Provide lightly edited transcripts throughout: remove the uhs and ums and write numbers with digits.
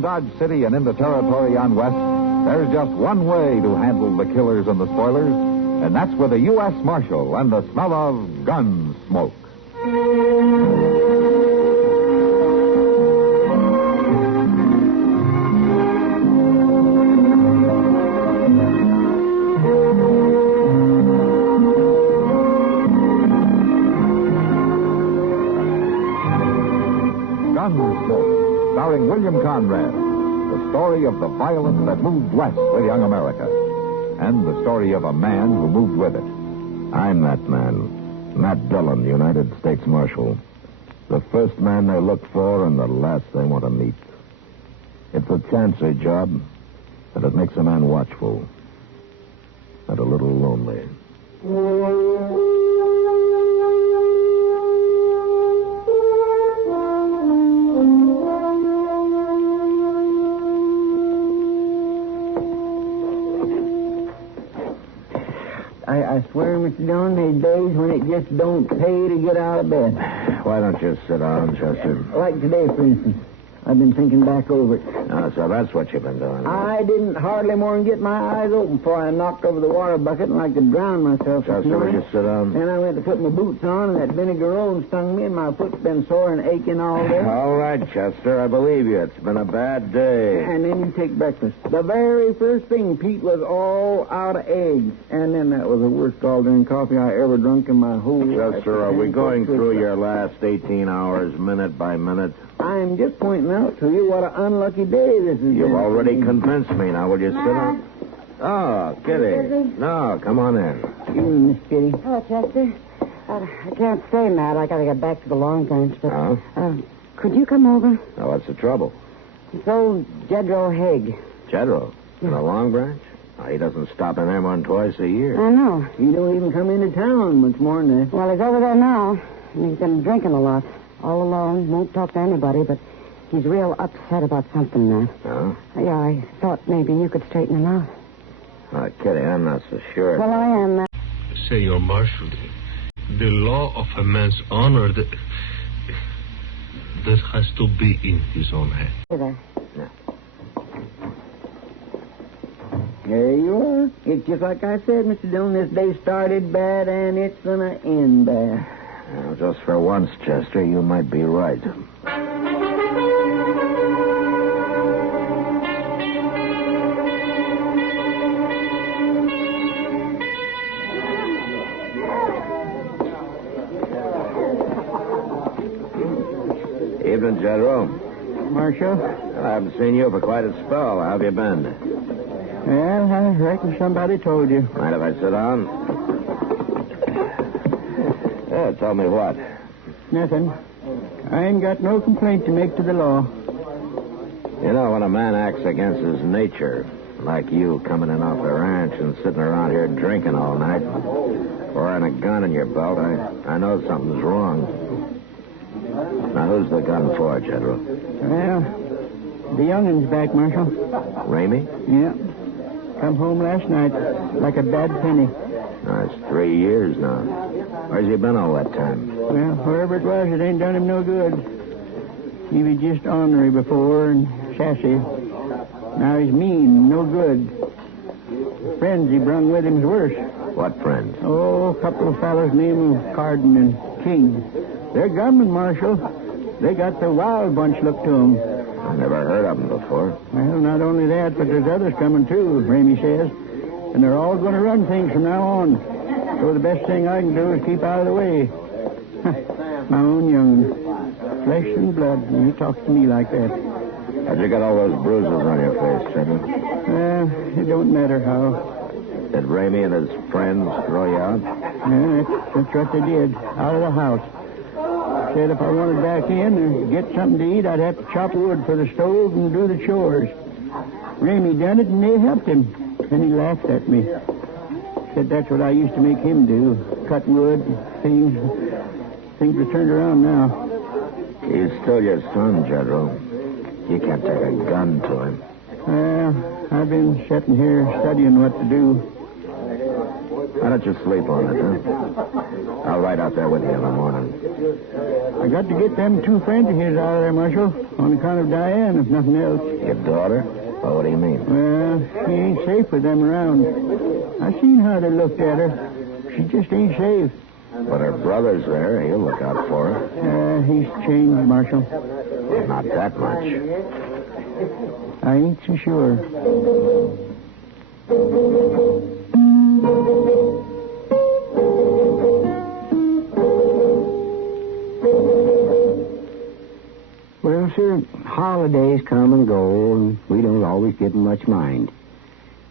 From Dodge City and into territory on west, there's just one way to handle the killers and the spoilers, and that's with a U.S. Marshal and the smell of Gunsmoke. Gunsmoke, starring William Conrad. The story of the violence that moved west with young America. And the story of a man who moved with it. I'm that man. Matt Dillon, United States Marshal. The first man they look for and the last they want to meet. It's a chancy job, and it makes a man watchful. And a little lonely. I swear, Mr. Dillon, there's days when it just don't pay to get out of bed. Why don't you sit down, Chester? Like today, for instance. I've been thinking back over it. Oh, so that's what you've been doing. I didn't hardly more than get my eyes open before I knocked over the water bucket and like to drown myself. Chester, would you sit down? Then I went to put my boots on, and that vinegar road stung me, and my foot's been sore and aching all day. All right, Chester, I believe you. It's been a bad day. And then you take breakfast. The very first thing, Pete, was all out of eggs. And then that was the worst all-day coffee I ever drunk in my whole life. Chester, are we going through your last 18 hours, minute by minute? I'm just pointing out to you what an unlucky day this is. You've already convinced me. Now, will you sit down? Oh, Kitty. No, come on in. Evening, Miss Kitty. Hello, Chester. I can't stay, Matt. I got to get back to the Long Branch. But, Oh? could you come over? Now, what's the trouble? It's old Jedro Haig. Jedro? In a Long Branch? Oh, he doesn't stop in there more than twice a year. I know. He don't even come into town much more than that. Well, he's over there now. And he's been drinking a lot. All alone. Won't talk to anybody, but he's real upset about something, Matt. Oh? Yeah, I thought maybe you could straighten him out. Oh, Kitty, I'm not so sure. Well, I am, Matt. Senor Marshal, the law of a man's honor, that has to be in his own hand. Hey there. There you are. It's just like I said, Mr. Dillon. This day started bad, and it's going to end bad. Well, just for once, Chester, you might be right. Evening, General. Marshal? Well, I haven't seen you for quite a spell. How have you been? Well, I reckon somebody told you. Mind if I sit down? Yeah, tell me what. Nothing. I ain't got no complaint to make to the law. You know, when a man acts against his nature, like you coming in off the ranch and sitting around here drinking all night, wearing a gun in your belt, I know something's wrong. Now, who's the gun for, General? Well, the youngin's back, Marshal. Ramey? Yeah. Come home last night like a bad penny. No, it's 3 years now. Where's he been all that time? Well, wherever it was, it ain't done him no good. He was just ornery before and sassy. Now he's mean, no good. The friends he brung with him's worse. What friends? Oh, a couple of fellows named Carden and King. They're gunmen, Marshal. They got the wild bunch look to them. I never heard of them before. Well, not only that, but there's others coming, too, Ramey says. And they're all going to run things from now on. So the best thing I can do is keep out of the way. My own young'un. Flesh and blood, and he talks to me like that. How'd you get all those bruises on your face, General? It don't matter how. Did Ramey and his friends throw you out? Yeah, that's what they did. Out of the house. Said if I wanted back in and get something to eat, I'd have to chop wood for the stove and do the chores. Ramey done it, and they helped him. Then he laughed at me. Said that's what I used to make him do. Cut wood, things. Things are turned around now. He's still your son, General. You can't take a gun to him. Well, I've been sitting here studying what to do. Why don't you sleep on it, huh? I'll ride out there with you in the morning. I got to get them two friends of his out of there, Marshal, on account of Diane, if nothing else. Your daughter? Well, what do you mean? Well, she ain't safe with them around. I seen how they looked at her. She just ain't safe. But her brother's there. He'll look out for her. He's changed, Marshal. Not that much. I ain't so sure. Well, sir, holidays come and go, and we don't always give them much mind.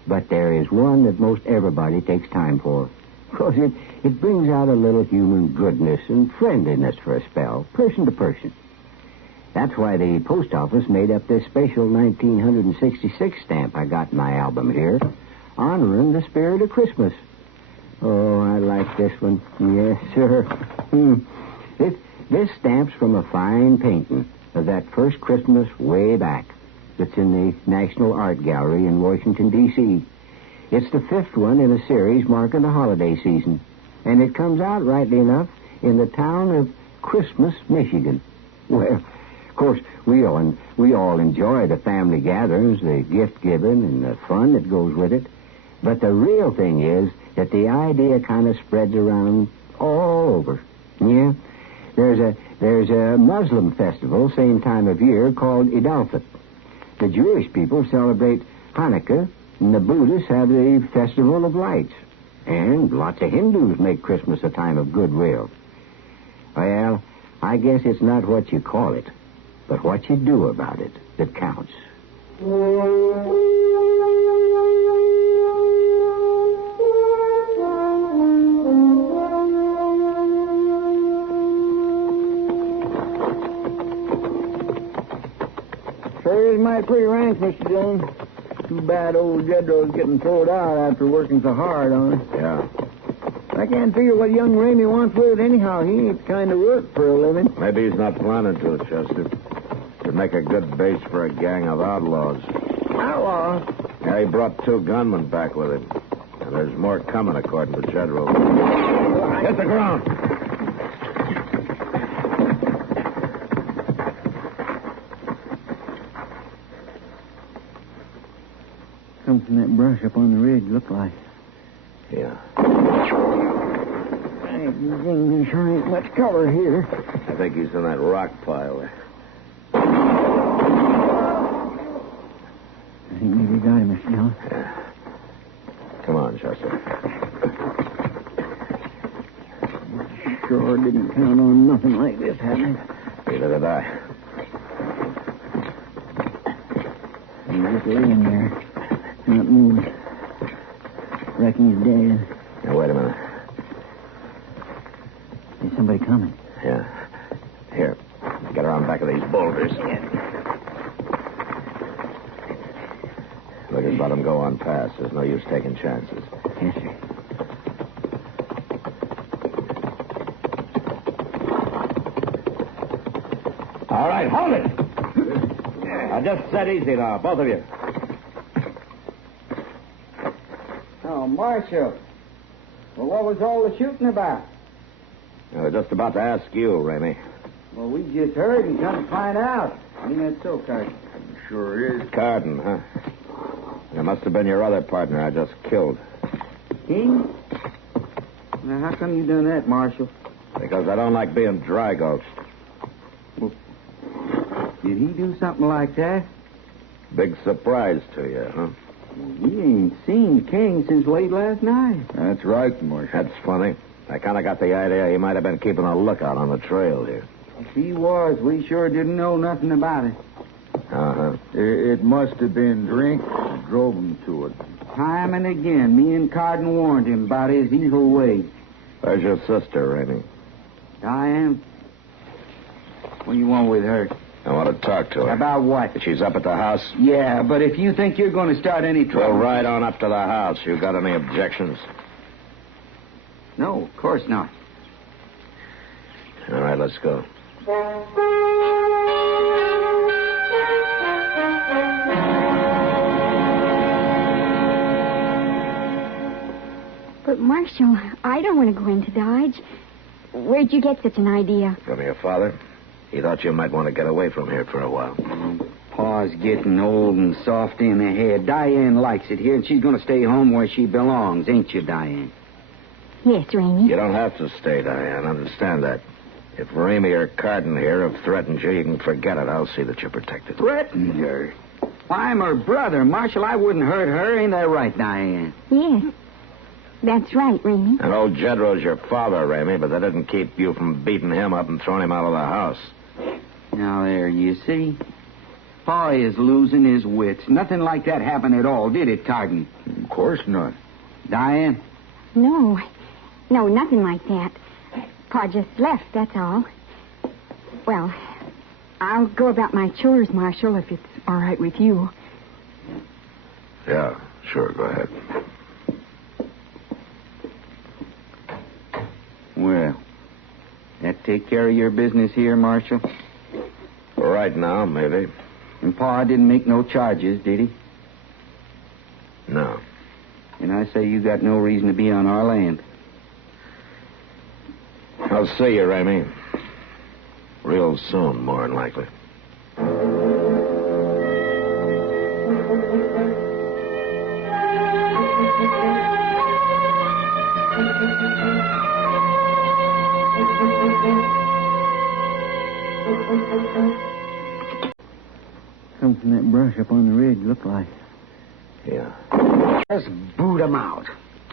But there is one that most everybody takes time for. Because it brings out a little human goodness and friendliness for a spell, person to person. That's why the post office made up this special 1966 stamp I got in my album here, honoring the spirit of Christmas. Oh, I like this one. Yes, sir. This stamp's from a fine painting of that first Christmas way back that's in the National Art Gallery in Washington, D.C. It's the fifth one in a series marking the holiday season, and it comes out, rightly enough, in the town of Christmas, Michigan. Well, of course, we all enjoy the family gatherings, the gift-giving, and the fun that goes with it. But the real thing is that the idea kind of spreads around all over. Yeah? There's a Muslim festival same time of year called Eid al-Fitr. The Jewish people celebrate Hanukkah, and the Buddhists have the Festival of Lights. And lots of Hindus make Christmas a time of goodwill. Well, I guess it's not what you call it, but what you do about it that counts. Sure is my pretty ranch, Mr. Dillon. Too bad old Jedro's getting thrown out after working so hard on it. Yeah. I can't figure what young Ramey wants with it anyhow. He ain't the kind of work for a living. Maybe he's not planning to, Chester. Could make a good base for a gang of outlaws. Outlaws? Yeah, he brought 2 gunmen back with him. And there's more coming, according to Jedro. Hit the ground. Come from that brush up on the ridge, look like. Yeah. There sure ain't much cover here. I think he's in that rock pile there. I think maybe we got him, Mr. Dillon. Yeah. Come on, Chester. Sure didn't count on nothing like this happening. Neither did I. He's just laying there. Not moving. Reckon he's dead. Now, wait a minute. There's somebody coming. Yeah. Here. Get around back of these boulders. Look, just let him go on past. There's no use taking chances. Yes, sir. All right, hold it. Now, just set easy now, both of you. Oh, Marshal. Well, what was all the shooting about? I was just about to ask you, Ramey. Well, we just heard and come to find out. I mean, that's so, Carson. Sure is. Carden, huh? It must have been your other partner I just killed. King? Now, how come you done that, Marshal? Because I don't like being dry gulched. Well, did he do something like that? Big surprise to you, huh? Well, we ain't seen King since late last night. That's right, Marshal. That's funny. I kind of got the idea he might have been keeping a lookout on the trail here. If he was, we sure didn't know nothing about it. Uh-huh. It must have been drink that drove him to it. Time and again, me and Carden warned him about his evil ways. Where's your sister, Ramey? Diane? What do you want with her? I want to talk to her. About what? She's up at the house? Yeah, but if you think you're going to start any trouble... We'll ride on up to the house. You got any objections? No, of course not. All right, let's go. But, Marshal, I don't want to go into Dodge. Where'd you get such an idea? From your father? He thought you might want to get away from here for a while. Pa's getting old and soft in the head. Diane likes it here, and she's going to stay home where she belongs, ain't you, Diane? Yes, Ramey. You don't have to stay, Diane. Understand that. If Ramey or Carden here have threatened you, you can forget it. I'll see that you're protected. Threatened her? Why, I'm her brother, Marshal. I wouldn't hurt her. Ain't that right, Diane? Yes. That's right, Ramey. And old Jedro's your father, Ramey, but that didn't keep you from beating him up and throwing him out of the house. Now, there, you see? Pa is losing his wits. Nothing like that happened at all, did it, Carden? Of course not. Diane? No, nothing like that. Pa just left, that's all. Well, I'll go about my chores, Marshal, if it's all right with you. Yeah, sure, go ahead. Well, that take care of your business here, Marshal? Right now, maybe. And Pa didn't make no charges, did he? No. And I say you got no reason to be on our land. I'll see you, Ramey. Real soon, more than likely. Something that brush up on the ridge looked like. Yeah. Just boot 'em out.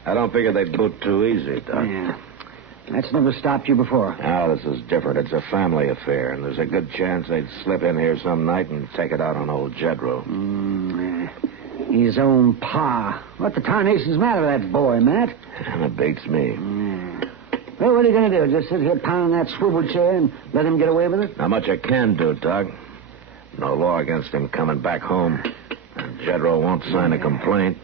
I don't figure they'd boot too easy, Doc. Yeah. That's never stopped you before. Now, this is different. It's a family affair, and there's a good chance they'd slip in here some night and take it out on old Jedro. His own pa. What the tarnation's the matter with that boy, Matt? And it beats me. Well, what are you going to do? Just sit here pounding that swivel chair and let him get away with it? Not much I can do, Doc. No law against him coming back home. And Jedro won't sign a complaint.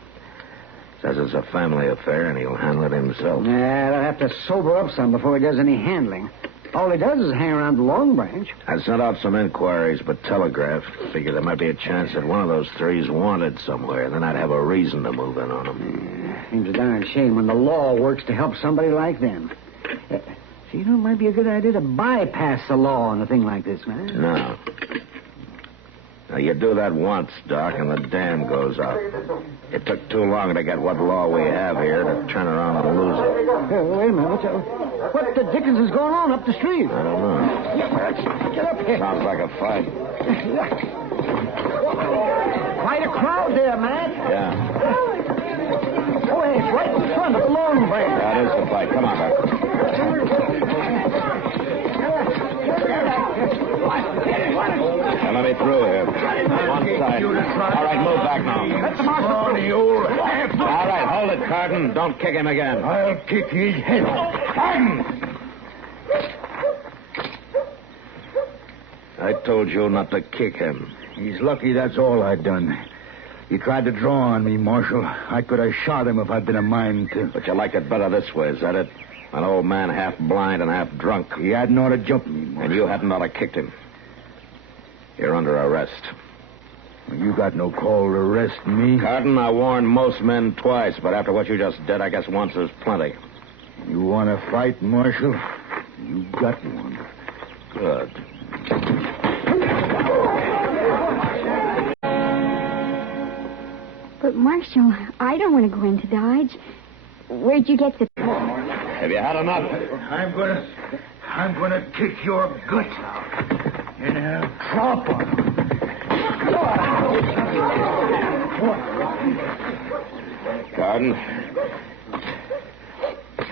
Says it's a family affair, and he'll handle it himself. Yeah, they'll have to sober up some before he does any handling. All he does is hang around the Long Branch. I sent out some inquiries, but telegraphed. Figured there might be a chance that one of those three's wanted somewhere. Then I'd have a reason to move in on him. Seems a darn shame when the law works to help somebody like them. So, it might be a good idea to bypass the law on a thing like this, man. No. Now, you do that once, Doc, and the dam goes out. It took too long to get what law we have here to turn around and lose it. Wait a minute. What the dickens is going on up the street? I don't know. Get up here. Sounds like a fight. Quite a crowd there, Matt. Yeah. Oh, it's right in front of the Long Branch. That is the fight. Come on, Doc. Now, let me through here. One side. All right, move back now. All right, hold it, Carden. Don't kick him again. I'll kick his head off. I told you not to kick him. He's lucky that's all I done. He tried to draw on me, Marshal. I could have shot him if I'd been a mind to. But you liked it better this way, is that it? An old man half blind and half drunk. He hadn't ought to jump me, Marshal. And you hadn't ought to kicked him. You're under arrest. You got no call to arrest me. Carden, I warned most men twice, but after what you just did, I guess once is plenty. You want to fight, Marshal? You got one. Good. But, Marshal, I don't want to go into Dodge. Where'd you get the... Have you had enough? I'm gonna kick your guts out. And I'll chop on.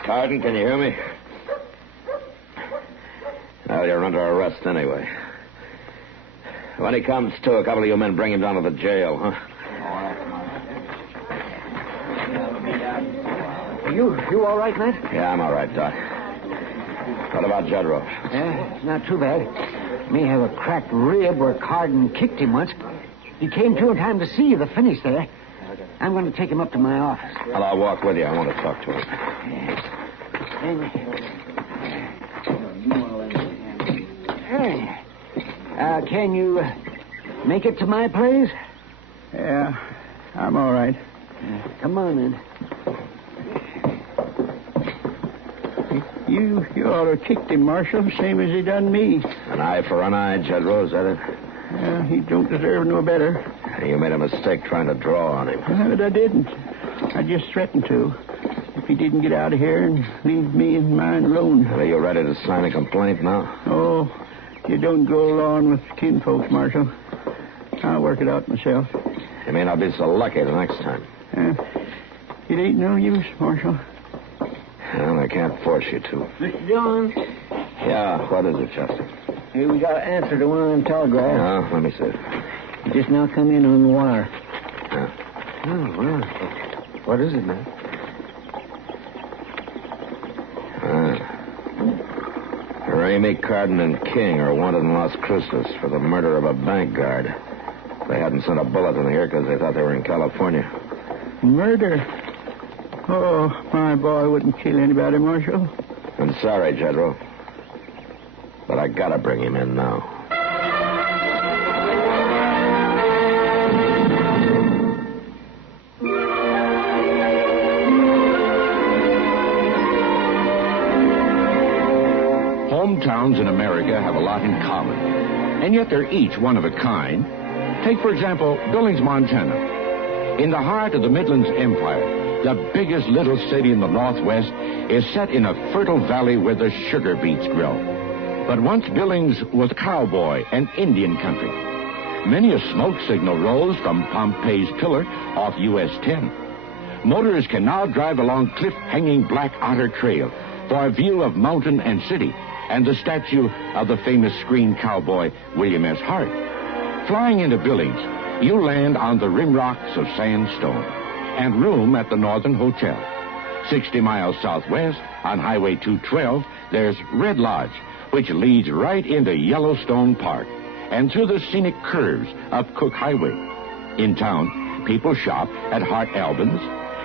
Carden, can you hear me? Well, you're under arrest anyway. When he comes to, a couple of you men bring him down to the jail, huh? You all right, Matt? Yeah, I'm all right, Doc. What about Jedro? Yeah, not too bad. May have a cracked rib where Carden kicked him once. He came to in time to see the finish there. I'm going to take him up to my office. Well, I'll walk with you. I want to talk to him. Hey. Can you make it to my place? Yeah, I'm all right. Come on, then. You ought to have kicked him, Marshal, same as he done me. An eye for an eye, General, is that it? Yeah, he don't deserve no better. You made a mistake trying to draw on him. But I didn't. I just threatened to. If he didn't get out of here and leave me and mine alone. Are you ready to sign a complaint now? Oh, you don't go along with kinfolks, Marshal. I'll work it out myself. You may not be so lucky the next time. It ain't no use, Marshal. Well, I can't force you to. Mr. Dillon? Yeah, what is it, Chester? Hey, we got an answer to one of them telegraphs. Yeah, let me see it. It just now come in on the wire. Yeah. Oh, well. What is it, man? Ramey, Carden, and King are wanted in Las Cruces for the murder of a bank guard. They hadn't sent a bulletin here because they thought they were in California. Murder? Oh, my boy wouldn't kill anybody, Marshal. I'm sorry, General. But I gotta bring him in now. Hometowns in America have a lot in common, and yet they're each one of a kind. Take, for example, Billings, Montana. In the heart of the Midlands Empire, the biggest little city in the Northwest is set in a fertile valley where the sugar beets grow. But once Billings was cowboy and Indian country. Many a smoke signal rose from Pompey's Pillar off US 10. Motorists can now drive along cliff-hanging Black Otter Trail for a view of mountain and city and the statue of the famous screen cowboy William S. Hart. Flying into Billings, you land on the rim rocks of sandstone and room at the Northern Hotel. 60 miles southwest on Highway 212, there's Red Lodge, which leads right into Yellowstone Park and through the scenic curves of Cook Highway. In town, people shop at Hart Albans,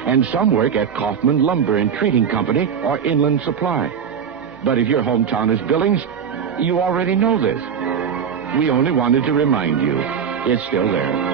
and some work at Kaufman Lumber and Treating Company or Inland Supply. But if your hometown is Billings, you already know this. We only wanted to remind you, it's still there.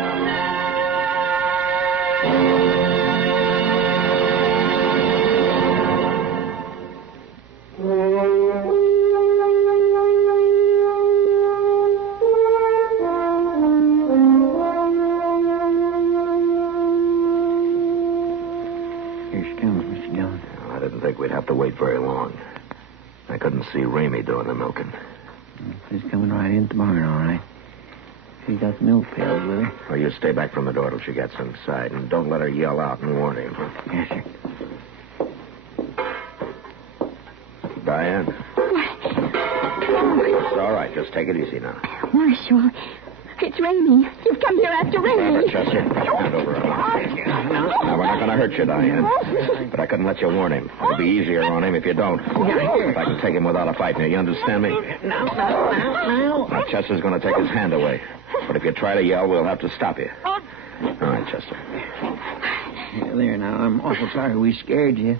I didn't think we'd have to wait very long. I couldn't see Ramey doing the milking. She's coming right into the barn, all right. She got the milk pails with her. Well, you stay back from the door till she gets inside, and don't let her yell out and warn him. Yes, sir. Diane? It's all right. Just take it easy now. Marshal, it's Ramey. You've come here after Ramey. Chester, hand over. Now, we're not going to hurt you, Diane. But I couldn't let you warn him. It'll be easier on him if you don't. If I can take him without a fight. Now, you understand me? No. Now, Chester's going to take his hand away. But if you try to yell, we'll have to stop you. All right, Chester. Yeah, there now. I'm awful sorry we scared you.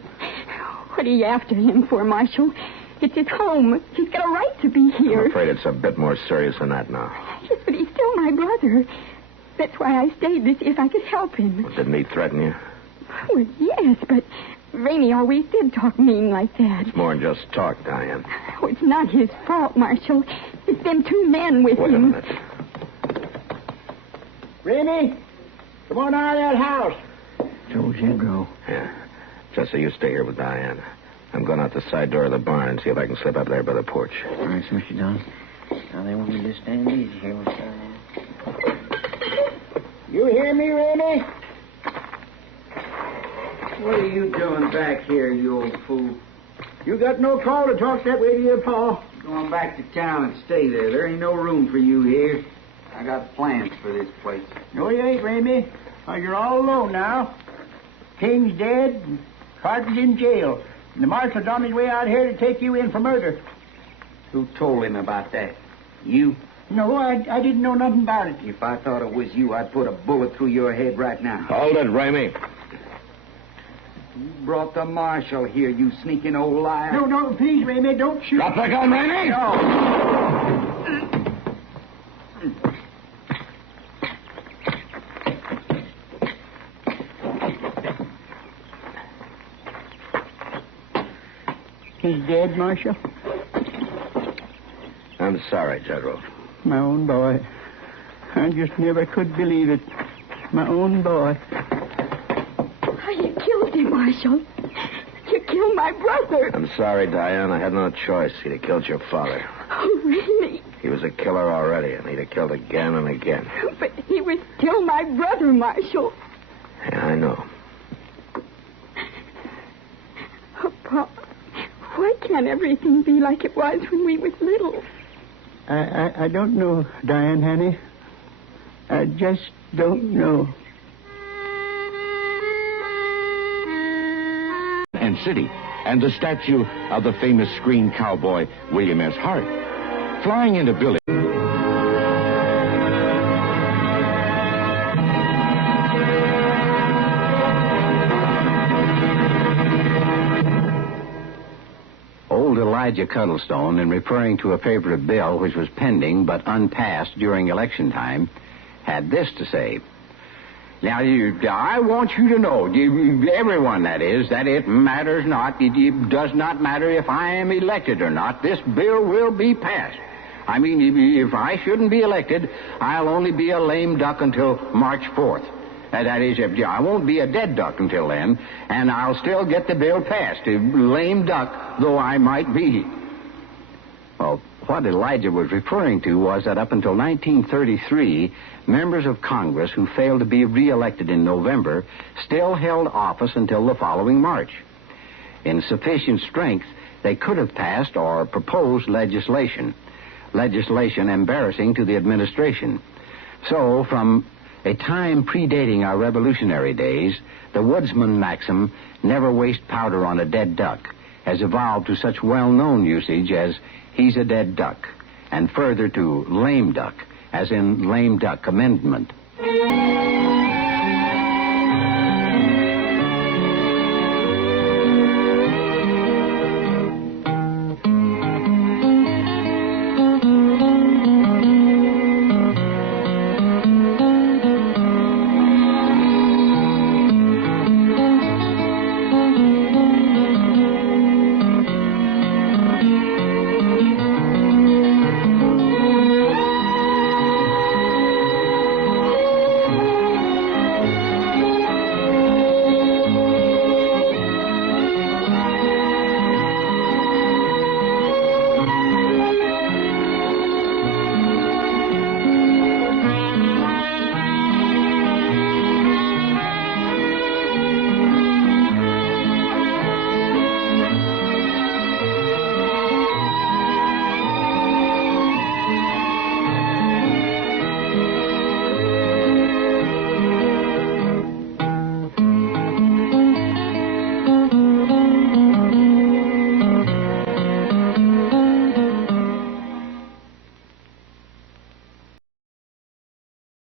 What are you after him for, Marshal? It's his home. He's got a right to be here. I'm afraid it's a bit more serious than that now. Yes, but he's still my brother. That's why I stayed to see if I could help him. Well, didn't he threaten you? Well, yes, but Ramey always did talk mean like that. It's more than just talk, Diane. Oh, it's not his fault, Marshal. It's them two men with Wait a him. minute. Ramey, come on out of that house. Joe Jedro. Yeah. Chester, you stay here with Diane. I'm going out the side door of the barn and see if I can slip up there by the porch. All right, so, Mr. Dillon. Now, they want me to stand easy here. You hear me, Ramey? What are you doing back here, you old fool? You got no call to talk that way to your pa. Going back to town and stay there. There ain't no room for you here. I got plans for this place. No, you ain't, Ramey. You're all alone now. King's dead, and Carter's in jail. And the marshal's on his way out here to take you in for murder. Who told him about that? You? No, I didn't know nothing about it. If I thought it was you, I'd put a bullet through your head right now. Hold it, Ramey. You brought the marshal here, you sneaking old liar. No, please, Ramey, don't shoot. Drop the gun, Ramey! No. He's dead, Marshal? I'm sorry, General. My own boy. I just never could believe it. My own boy. You killed him, Marshal. You killed my brother. I'm sorry, Diane. I had no choice. He'd have killed your father. Oh, really? He was a killer already, and he'd have killed again and again. But he was still my brother, Marshal. Yeah, I know. Oh, Pa, why can't everything be like it was when we was little? I don't know, Diane, honey. I just don't know. And City, and the statue of the famous screen cowboy William S. Hart. Flying into Billy. Old Elijah Cuddlestone, in referring to a favorite bill which was pending but unpassed during election time, had this to say. Now, I want you to know, everyone that is, that it matters not. It does not matter if I am elected or not. This bill will be passed. I mean, if I shouldn't be elected, I'll only be a lame duck until March 4th. That is, I won't be a dead duck until then, and I'll still get the bill passed, a lame duck though I might be. Well, what Elijah was referring to was that up until 1933, members of Congress who failed to be reelected in November still held office until the following March. In sufficient strength, they could have passed or proposed legislation embarrassing to the administration. So, from a time predating our revolutionary days, the woodsman maxim, never waste powder on a dead duck, has evolved to such well-known usage as he's a dead duck, and further to lame duck, as in lame duck amendment.